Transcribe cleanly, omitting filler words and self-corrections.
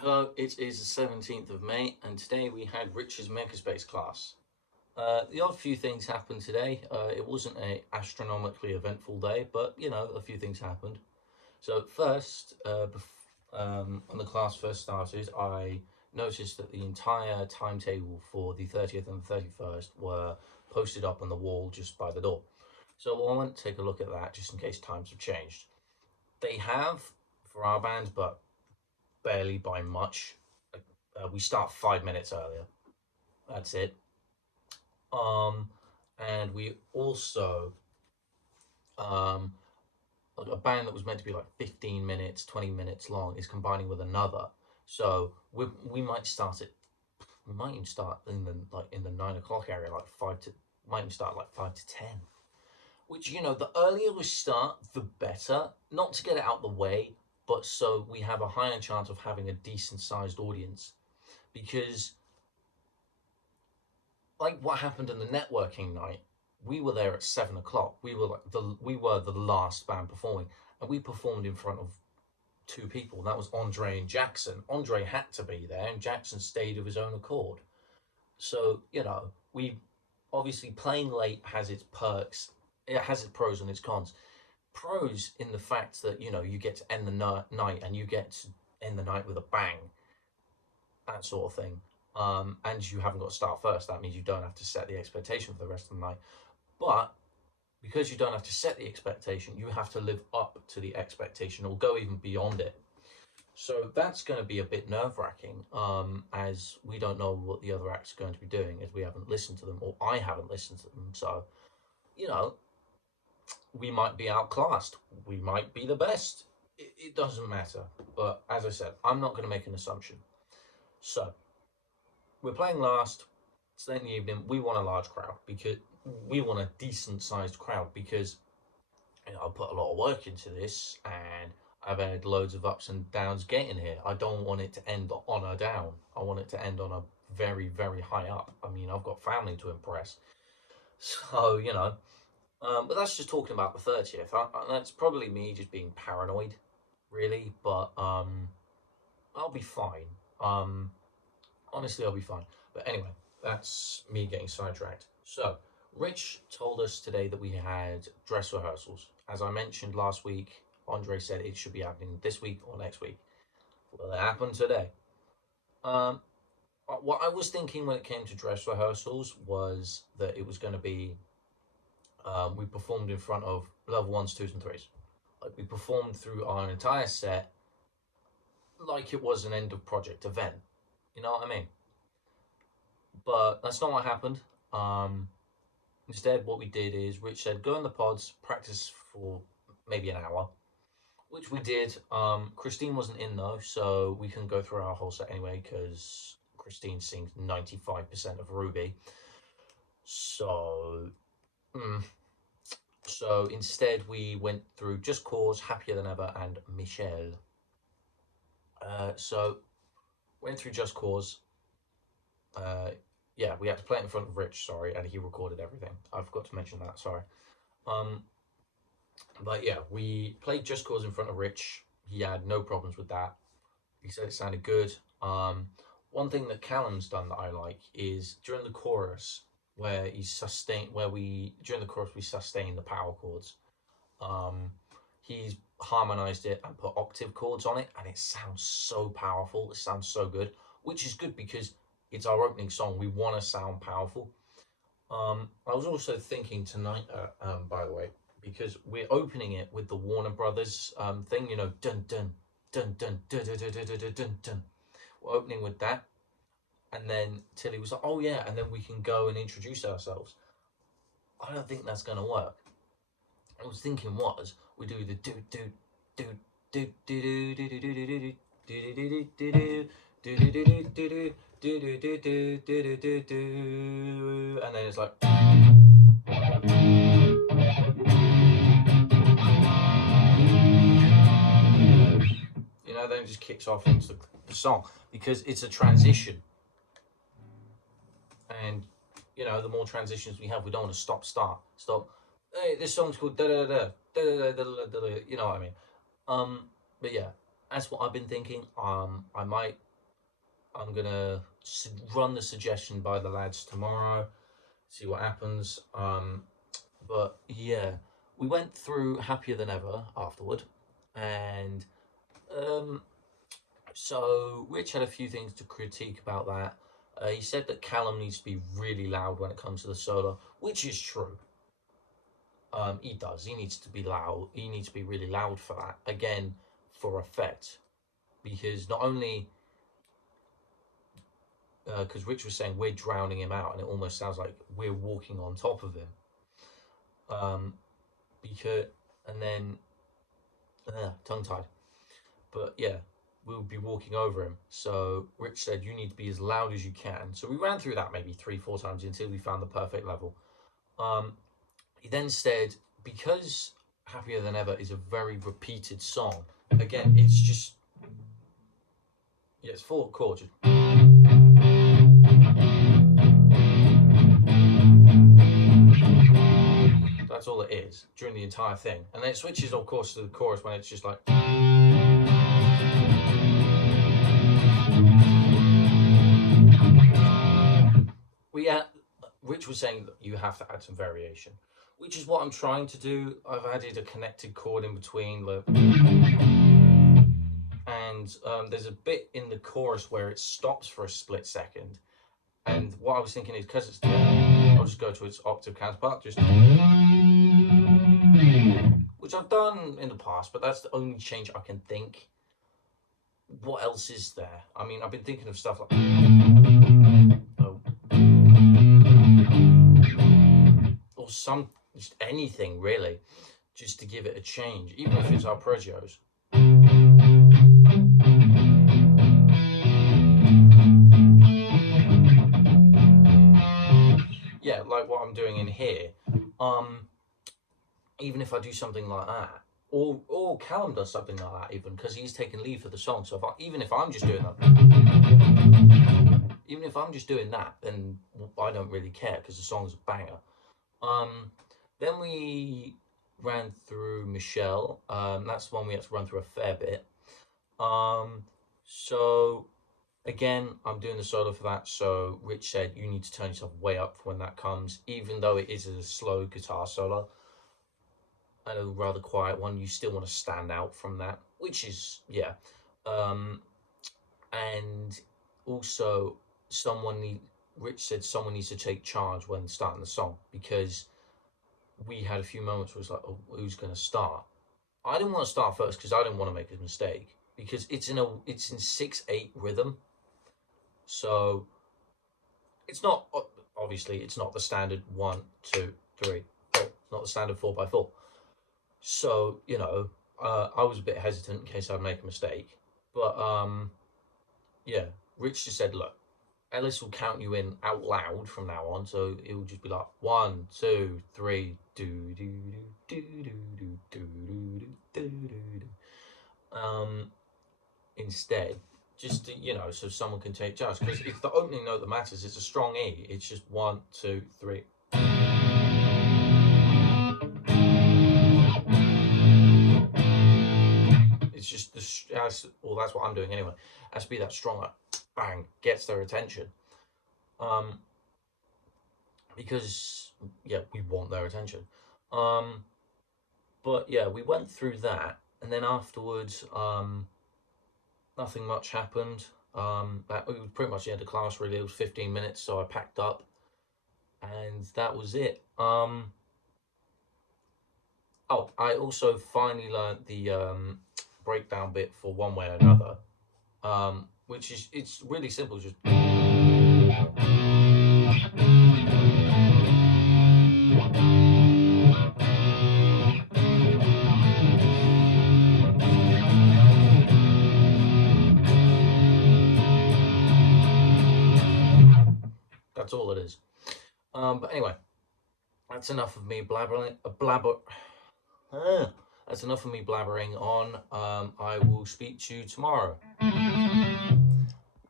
Hello, it is the 17th of May, and today we had Rich's Makerspace class. The odd few things happened today. It wasn't a astronomically eventful day, but a few things happened. So first, when the class first started, I noticed that the entire timetable for the 30th and the 31st were posted up on the wall just by the door. So I went to take a look at that just in case times have changed. They have for our band, but barely by much. We start 5 minutes earlier. That's it. Um, and we also um, a band that was meant to be like 15 minutes, 20 minutes long is combining with another. So we might start at we might even start in the 9 o'clock area, like five to might even start like 5 to 10. Which the earlier we start, the better. Not to get it out the way, but so we have a higher chance of having a decent sized audience. Because like what happened in the networking night, we were there at 7 o'clock. We were the last band performing, and we performed in front of two people. That was Andre and Jackson. Andre had to be there, and Jackson stayed of his own accord. So we obviously playing late has its perks. It has its pros and its cons. Pros in the fact that you get to end the night and you get to end the night with a bang, that sort of thing. And you haven't got to start first. That means you don't have to set the expectation for the rest of the night. But because you don't have to set the expectation, you have to live up to the expectation or go even beyond it. So that's going to be a bit nerve wracking, as we don't know what the other acts are going to be doing, as we haven't listened to them, or I haven't listened to them. So, you know, we might be outclassed, we might be the best. It doesn't matter. But as I said, I'm not going to make an assumption. So, we're playing last. It's late in the evening. We want a large crowd because we want a decent sized crowd because I put a lot of work into this and I've had loads of ups and downs getting here. I don't want it to end on a down. I want it to end on a very, very high up. I mean, I've got family to impress. So, but that's just talking about the 30th. That's probably me just being paranoid, really. But I'll be fine. Um, Honestly, I'll be fine. But anyway, that's me getting sidetracked. So, Rich told us today that we had dress rehearsals. As I mentioned last week, Andre said it should be happening this week or next week. Well, it happened today. Um, what I was thinking when it came to dress rehearsals was that it was going to be we performed in front of level ones, twos, and threes. Like we performed through our entire set like it was an end of project event. You know what I mean? But that's not what happened. Um, Instead, what we did is Rich said, go in the pods, practice for maybe an hour, which we did. Christine wasn't in though, so we can go through our whole set anyway because Christine sings 95% of Ruby. So, mm, so instead, we went through Just Cause, Happier Than Ever, and Michelle. So, went through Just Cause. Yeah, we had to play it in front of Rich, sorry, and he recorded everything. I forgot to mention that, sorry. Um, but yeah, we played Just Cause in front of Rich. He had no problems with that. He said it sounded good. One thing that Callum's done that I like is during the chorus where during the chorus we sustain the power chords. He's harmonized it and put octave chords on it, and it sounds so powerful. It sounds so good, which is good because it's our opening song. We want to sound powerful. I was also thinking tonight, by the way, because we're opening it with the Warner Brothers thing, dun dun dun dun dun dun dun dun dun dun dun. We're opening with that, and then Tilly was like, "Oh yeah," and then we can go and introduce ourselves. I don't think that's gonna work. I was thinking we do the do do do do do do do do do do do do do do and then it's like then it just kicks off into the song because it's a transition. And the more transitions we have, we don't want to stop. Hey, this song's called da da da da da da da da. You know what I mean? But yeah, that's what I've been thinking. I might I'm gonna run the suggestion by the lads tomorrow, see what happens. But yeah, we went through Happier Than Ever afterward, and um, so Rich had a few things to critique about that. He said that Callum needs to be really loud when it comes to the solo, which is true. He does. He needs to be loud. He needs to be really loud for that. Again, for effect, because not only because Rich was saying we're drowning him out, and it almost sounds like we're walking on top of him. Because and then tongue tied. But yeah, we'll be walking over him. So Rich said you need to be as loud as you can. So we ran through that maybe 3-4 times until we found the perfect level. He then said because Happier Than Ever is a very repeated song. Again, it's just it's 4 chords. That's all it is during the entire thing, and then it switches, of course, to the chorus when it's just like. Rich was saying that you have to add some variation, which is what I'm trying to do. I've added a connected chord in between, and there's a bit in the chorus where it stops for a split second. And what I was thinking is because it's I'll just go to its octave counterpart, which I've done in the past, but that's the only change I can think. What else is there? I mean, I've been thinking of stuff like or just anything really, just to give it a change, even if it's arpeggios. Yeah, like what I'm doing in here. Even if I do something like that, or Callum does something like that, even because he's taking lead for the song. So even if I'm just doing that, then I don't really care because the song's a banger. Then we ran through Michelle. That's the one we had to run through a fair bit. So again, I'm doing the solo for that. So Rich said you need to turn yourself way up for when that comes, even though it is a slow guitar solo. A rather quiet one, you still want to stand out from that, which is and also Rich said someone needs to take charge when starting the song, because we had a few moments where it's like, oh, who's going to start? I didn't want to start first because I didn't want to make a mistake, because it's in 6/8 rhythm, so it's not obviously it's not the standard 1, 2, 3, 4. It's not the standard 4/4. So, I was a bit hesitant in case I'd make a mistake. But, yeah, Rich just said, look, Ellis will count you in out loud from now on. So it will just be like 1, 2, 3, do, do, do, do, do, do, do, do, do, do. Instead, just to, so someone can take charge. Because it's the opening note that matters. It's a strong E. It's just 1, 2, 3. It's just that's what I'm doing anyway. It has to be that strong, like, bang, gets their attention. Because we want their attention. But yeah, we went through that, and then afterwards, nothing much happened. That was pretty much the end of class. Really, it was 15 minutes, so I packed up, and that was it. Oh, I also finally learned the breakdown bit for One Way or Another, which is, it's really simple. Just that's all it is. But anyway, that's enough of me blabbering. That's enough of me blabbering on. I will speak to you tomorrow.